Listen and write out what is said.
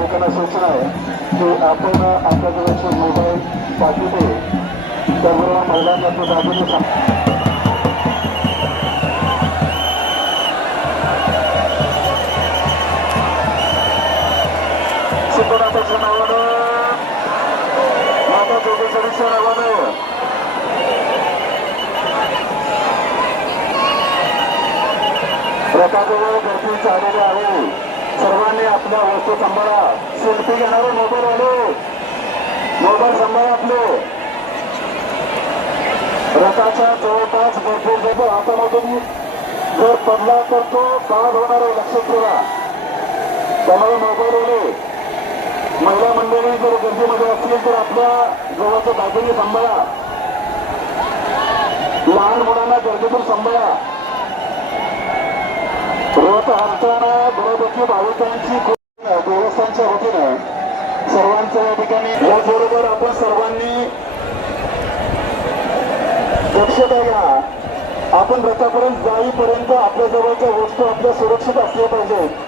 लोकांना सूचना आहे की आपण आपल्याकडे मोबाईल पाठवतो त्याबरोबर महिलांना तो बाजूने सिद्धनाथाच्या नावानं माता जोगेश्वरीच्या नावानं रथाजवळ गर्दी झालेली आहे. सर्वांनी आपल्या वस्तू सांभाळा. सेल्फी घेणारे मोबाईल आले, मोबाईल सांभाळा आपले. रथाच्या जवळपास भरपूर हातामधून जर पडला तर तो बाद होणार आहे, लक्षात ठेवा. त्यामुळे मोबाईल आले. महिला मंडळी जर गर्दीमध्ये असतील तर आपल्या जवळच्या बाजूने सांभाळा. लहान मुलांना गर्दीतून सांभाळा. रथ हरताना बरोबरची भाविकांची देवस्थानच्या वतीनं सर्वांच्या या ठिकाणी याचबरोबर आपण सर्वांनी दक्षता घ्या. आपण रथापर्यंत जाईपर्यंत आपल्या जवळच्या वस्तू आपल्या सुरक्षित असल्या पाहिजेत.